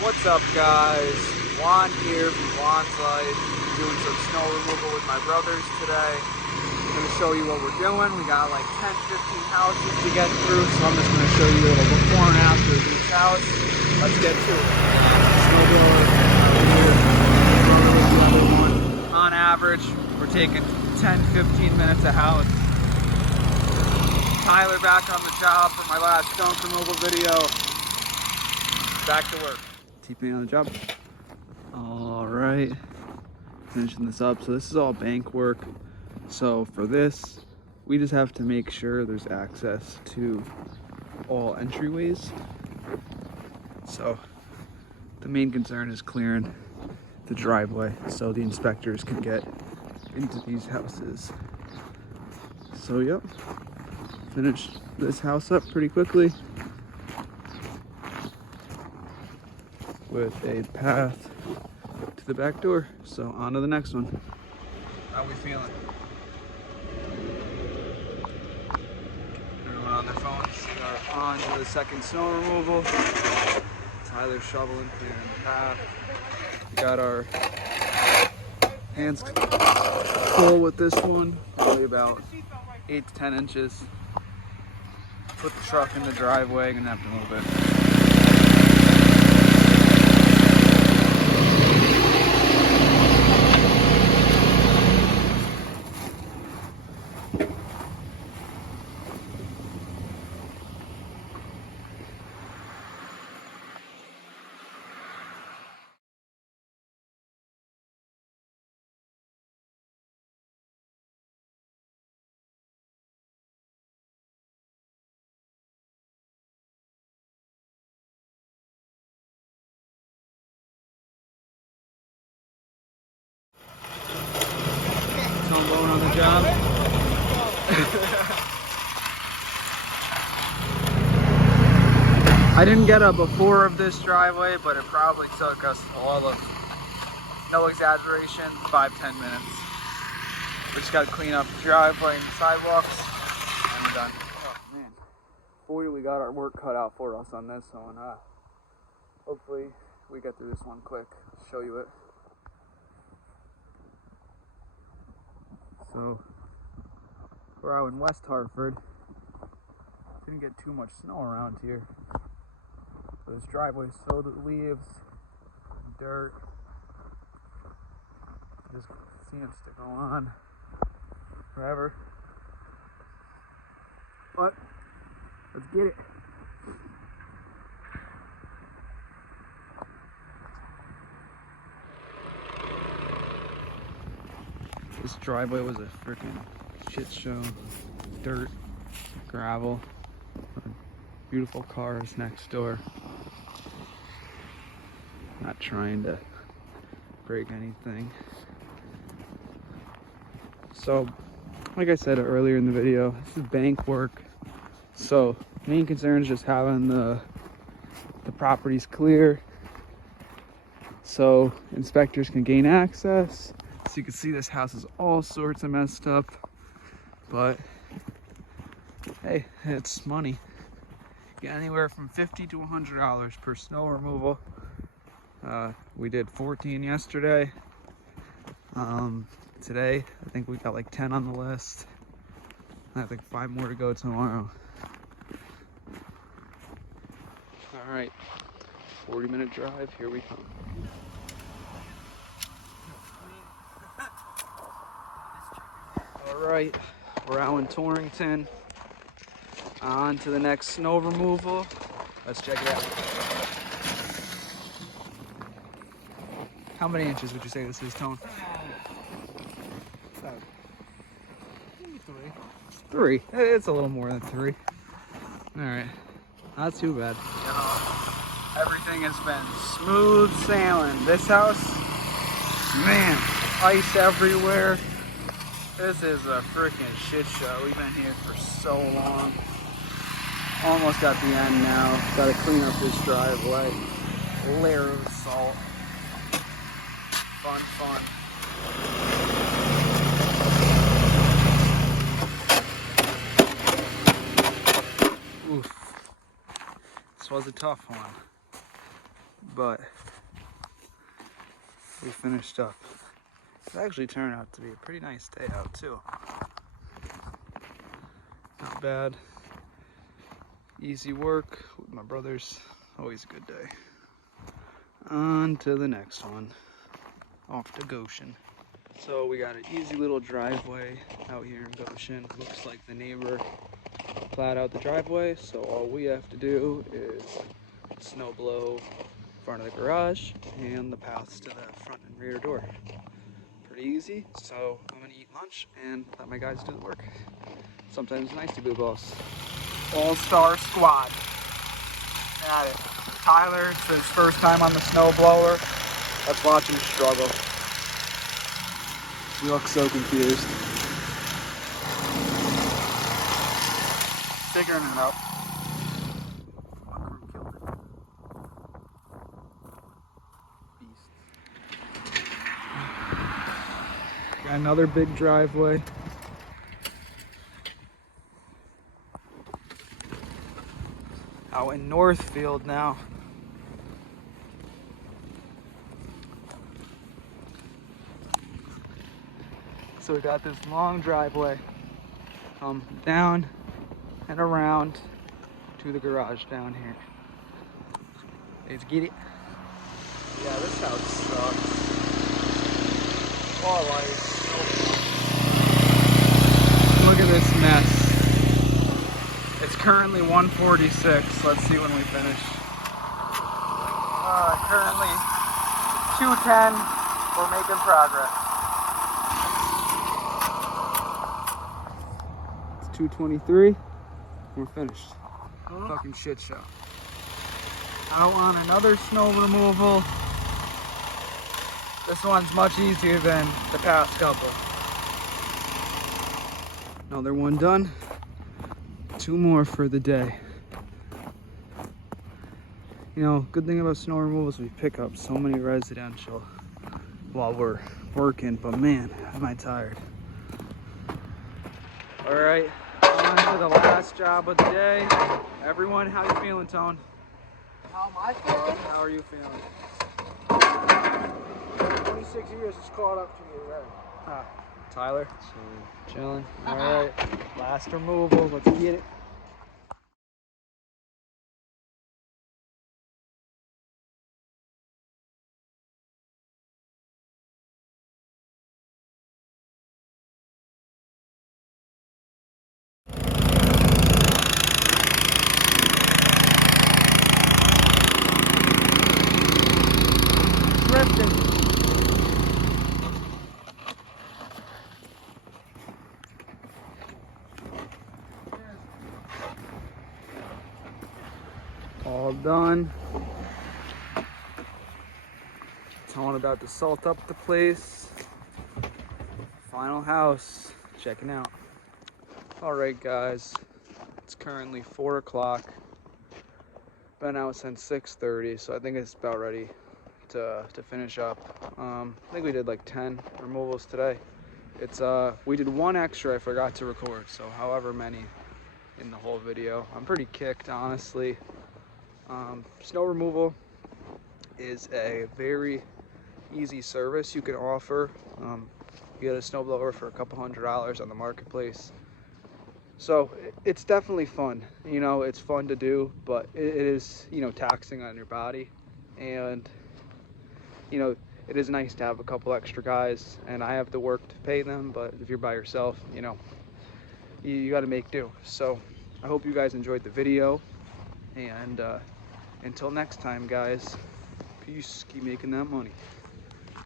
What's up, guys? Juan here from Juan's Life, doing some snow removal with my brothers today. I'm going to show you what we're doing. We got like 10-15 houses to get through, so I'm just going to show you a little before and after of each house. Let's get to it. Snowblower here, with the other one. On average, we're taking 10-15 minutes a house. Tyler back on the job for my last skunk removal video. Back to work. TP on the job. All right, finishing this up. So this is all bank work. So for this, we just have to make sure there's access to all entryways. So the main concern is clearing the driveway so the inspectors can get into these houses. So yep, finished this house up pretty quickly with a path to the back door. So on to the next one. How we feeling? Everyone on their phones. We are on to the second snow removal. Tyler's shoveling, clearing the path. We got our hands full with this one, probably about 8 to 10 inches. Put the truck in the driveway, gonna have to move it. Snowblowing on the job. I didn't get a before of this driveway, but it probably took us all of, no exaggeration, 5-10 minutes. We just got to clean up the driveway and the sidewalks, and we're done. Oh man, boy, we got our work cut out for us on this one. Hopefully we get through this one quick. I'll show you it. So we're out in West Hartford. Didn't get too much snow around here. This driveway's filled with leaves, dirt. Just seems to go on forever. But let's get it. This driveway was a freaking shit show. Dirt, gravel, beautiful cars next door. Not trying to break anything. So, like I said earlier in the video, this is bank work. So, main concern is just having the properties clear so inspectors can gain access. So you can see this house is all sorts of messed up, but hey, it's money. You get anywhere from $50 to $100 per snow removal. We did 14 yesterday. Today, I think we got like 10 on the list. I think 5 more to go tomorrow. All right, 40-minute drive, here we come. All right, we're out in Torrington. On to the next snow removal. Let's check it out. How many inches would you say this is, Tone? 3. It's a little more than 3. All right, not too bad. Everything has been smooth sailing. This house, man, ice everywhere. This is a freaking shit show. We've been here for so long. Almost at the end now. Got to clean up this driveway. Layer of salt. Fun. Oof. This was a tough one. but we finished up. It actually turned out to be a pretty nice day out too. Not bad. Easy work with my brothers. Always a good day. On to the next one. Off to Goshen. So we got an easy little driveway out here in Goshen. Looks like the neighbor plowed out the driveway, so all we have to do is snow blow in front of the garage and the paths to the front and rear door. Pretty easy, so I'm gonna eat lunch and let my guys do the work. Sometimes it's nice to be the boss. All-star squad. Got it. Tyler, it's his first time on the snowblower. Let's watch him struggle. You look so confused. Figuring it out. My crew killed it. Beast. Got another big driveway. Out in Northfield now. So we got this long driveway, down and around to the garage down here. Let's get it. Yeah, this house sucks. All ice. Look at this mess. It's currently 1:46. Let's see when we finish. Currently 2:10. We're making progress. It's 2:23. We're finished. Fucking shit show. Out on another snow removal. This one's much easier than the past couple. Another one done. 2 more for the day. You know, good thing about snow removal is we pick up so many residential while we're working, but man, am I tired. All right, on to the last job of the day. Everyone, how you feeling, Tone? How am I feeling? How are you feeling? 26 years has caught up to me already. Tyler? Chilling. All right, last removal. Let's get it. Drifting. All done. Tone about to salt up the place. Final house. Checking out. All right, guys. It's currently 4 o'clock. Been out since 6:30, so I think it's about ready to finish up. I think we did like 10 removals today. It's we did one extra I forgot to record, so however many in the whole video. I'm pretty kicked, honestly. Snow removal is a very easy service you can offer. You get a snowblower for a couple $100 on the marketplace. So it's definitely fun. You know, it's fun to do, but it is, you know, taxing on your body. And, you know, it is nice to have a couple extra guys, and I have to work to pay them, but if you're by yourself, you know, you got to make do. So I hope you guys enjoyed the video, and until next time, guys, peace. Keep making that money.